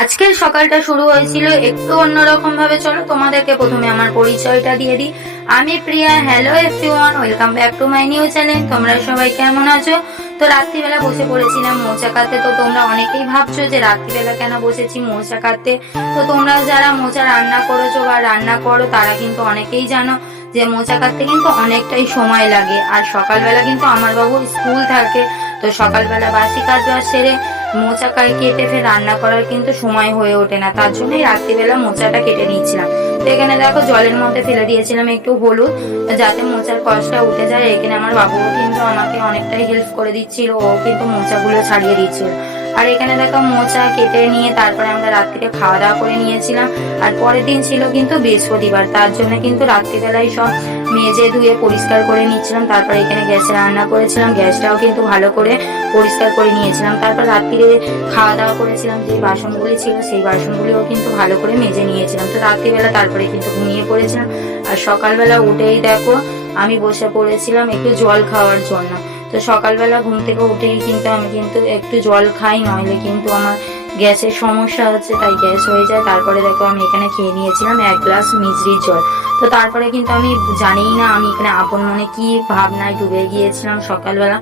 আজকের সকালটা শুরু হয়েছিল একটু অন্যরকম ভাবে। চলো তোমাদেরকে প্রথমে আমার পরিচয়টা দিয়ে দিই। আমি Priya. Hello everyone, welcome back to my new channel. তোমরা সবাই কেমন আছো? তো রাত্রিবেলা বসে পড়েছিলাম মোচা কাটতে। তো তোমরা অনেকেই ভাবছো যে রাত্রিবেলা কেন বসেছি মোচা কাটতে। তো তোমরা যারা মোচা রান্না করেছো বা রান্না করো তারা কিন্তু অনেকেই জানো যে মোচা কাটতে কিন্তু অনেকটাই সময় লাগে। আর সকালবেলা কিন্তু আমার বাবুর স্কুল থাকে, তো সকালবেলা বাসি কাজ সেরে মোচা কেটে ফের রান্না করার কিন্তু সময় হয়ে ওঠে না। তার জন্যই রাত্রিবেলা মোচাটা কেটে নিচ্ছিলাম। তো এখানে দেখো জলের মধ্যে ফেলে দিয়েছিলাম একটু হলুদ, যাতে মোচার কষটা উঠে যায়। এখানে আমার বাবুও কিন্তু আমাকে অনেকটাই হেল্প করে দিচ্ছিল, ও কিন্তু মোচাগুলো ছাড়িয়ে দিচ্ছিল। আর এখানে দেখো মোচা কেটে নিয়ে তারপরে আমরা রাত্রিতে খাওয়া দাওয়া করে নিয়েছিলাম। আর পরের দিন ছিল কিন্তু বৃহস্পতিবার, তার জন্য কিন্তু রাত্রিবেলায় সব মেজে ধুয়ে পরিষ্কার করে নিচ্ছিলাম। তারপরে এখানে গ্যাসে রান্না করেছিলাম, গ্যাসটাও কিন্তু ভালো করে পরিষ্কার করে নিয়েছিলাম। তারপর রাত্রিরে খাওয়া দাওয়া করেছিলাম, যে বাসনগুলি ছিল সেই বাসনগুলিও কিন্তু ভালো করে মেজে নিয়েছিলাম। তো রাত্রিবেলা তারপরে কিন্তু ঘুমিয়ে পড়েছিলাম। আর সকালবেলা উঠেই দেখো আমি বসে পড়েছিলাম একটু জল খাওয়ার জন্য। তো সকালবেলা ঘুম থেকে উঠেই কিন্তু আমি কিন্তু একটু জল খাই, নইলে কিন্তু আমার গ্যাসের সমস্যা হচ্ছে, তাই গ্যাস হয়ে যায়। তারপরে দেখো আমি এখানে খেয়ে নিয়েছিলাম 1 গ্লাস মিজরির জল। তো তারপরে কিন্তু আমি জানিই না আমি এখানে আপন মনে কি ভাবনায় ডুবে গিয়েছিলাম সকালবেলা।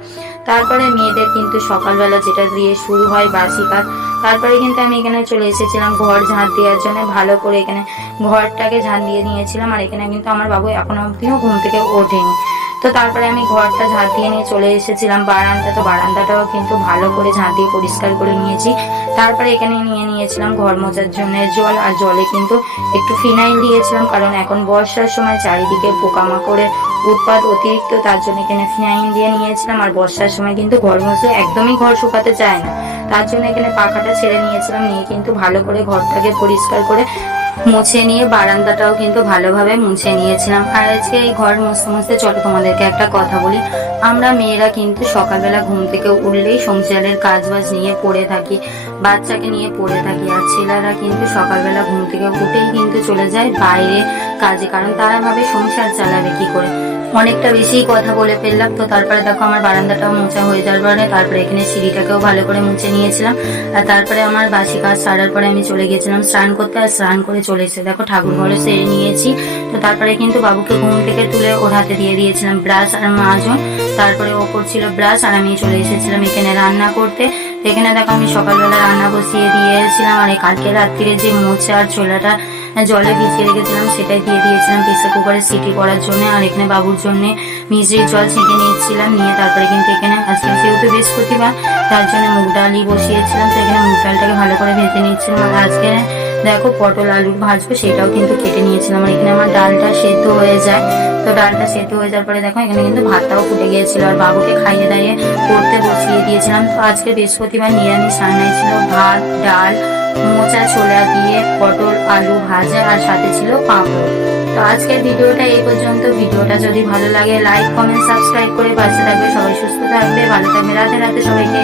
তারপরে মেয়েদের কিন্তু সকালবেলা যেটা দিয়ে শুরু হয় বাসি কাজ। তারপরে কিন্তু আমি এখানে চলে এসেছিলাম ঘর ঝাঁট দেওয়ার জন্য, ভালো করে এখানে ঘরটাকে ঝাঁট দিয়ে নিয়েছিলাম। আর এখানে কিন্তু আমার বাবু এখনো অব্দিও ঘুম থেকে ওঠেনি। তো তারপরে আমি ঘরটা ঝাঁট দিয়ে নিয়ে চলে এসেছিলাম বারান্দা। তো বারান্দাটাও কিন্তু ভালো করে ঝাঁট দিয়ে পরিষ্কার করে নিয়েছি। তারপরে এখানে নিয়ে নিয়েছিলাম ঘর মোছার জন্য জল। আর জলে কিন্তু একটু ফিনাইল দিয়েছিলাম, কারণ এখন বর্ষার সময় চারিদিকে পোকামাকড়ের উৎপাত অতিরিক্ত, তার জন্য এখানে ফিনাইল দিয়ে নিয়েছিলাম। আর বর্ষার সময় কিন্তু ঘর মুছলে একদমই ঘর শুকাতে চায় না, তার জন্য এখানে পাখাটা ছেড়ে নিয়েছিলাম। নিয়ে কিন্তু ভালো করে ঘরটাকে পরিষ্কার করে মুছে নিয়ে বারান্দাটাও কিন্তু ভালোভাবে মুছে নিয়েছিলাম। আর আজকে এই ঘর মুছতে মুছতে চলো তোমাদেরকে একটা কথা বলি। আমরা মেয়েরা কিন্তু সকালবেলা ঘুম থেকে উঠলেই সংসারের কাজবাজ নিয়ে পড়ে থাকি, বাচ্চাকে নিয়ে পড়ে থাকি। আর ছেলেরা কিন্তু সকালবেলা ঘুম থেকে উঠেই কিন্তু চলে যায় বাইরে কাজে, কারণ তারা ভাবে সংসার চালাবে কি করে। অনেকটা বেশি কথা বলে ফেললাম। তো তারপরে দেখো আমার বারান্দাটাও মোছা হয়ে যাওয়ার পরে তারপরে এখানে সিঁড়িটাকেও ভালো করে মুছে নিয়েছিলাম। আর তারপরে আমার বাসি কাজ সারার পরে আমি চলে গেছিলাম স্নান করতে। আর স্নান করে চলে এসে দেখো ঠাকুর ঘরে সেরে নিয়েছি। তো তারপরে কিন্তু বাবুকে ঘুম থেকে তুলে ওর হাতে দিয়ে দিয়েছিলাম ব্রাশ আর মাজন। তারপরে ও করছিল ব্রাশ, আর আমি চলে এসেছিলাম এখানে রান্না করতে। এখানে দেখো আমি সকালবেলা রান্না বসিয়ে দিয়েছিলাম। আর কালকে রাত্রিরে যে মোচা আর ছোলাটা জলে ভিজিয়ে রেখেছিলাম সেটাই দিয়ে দিয়েছিলাম প্রেসার কুকারে সিটি করার জন্য। আর এখানে বাবুর জন্য মিষ্টির জল ছেঁকে নিয়েছিলাম। নিয়ে তারপরে কিন্তু এখানে আজকে যেহেতু বৃহস্পতিবার তার জন্য মুগ ডালই বসিয়েছিলাম। তো এখানে মুগ ডালটাকে ভালো করে ভেজে নিচ্ছিলাম। আর আজকে দেখো পটল আলু ভাজবো, সেটাও কিন্তু কেটে নিয়েছিলাম। আর এখানে আমার ডালটা সেদ্ধ হয়ে যায়। তো ডালটা সেদ্ধ হয়ে যাওয়ার পরে দেখো এখানে কিন্তু ভাতটাও ফুটে গিয়েছিল। আর বাবুকে খাইয়ে দাইয়ে পড়তে বসিয়ে দিয়েছিলাম। তো আজকে বৃহস্পতিবার নিরামিষ রান্নায় ছিল ভাত, ডাল, মোচা ছোলা দিয়ে পটল আলু ভাজা, আর সাথে ছিল পাঁপড়। তো আজকের ভিডিওটা এই পর্যন্ত। ভিডিওটা যদি ভালো লাগে লাইক কমেন্ট সাবস্ক্রাইব করে পাশে থাকবে। সবাই সুস্থ থাকবে, ভালো থাকবে। রাধে রাধে সবাইকে।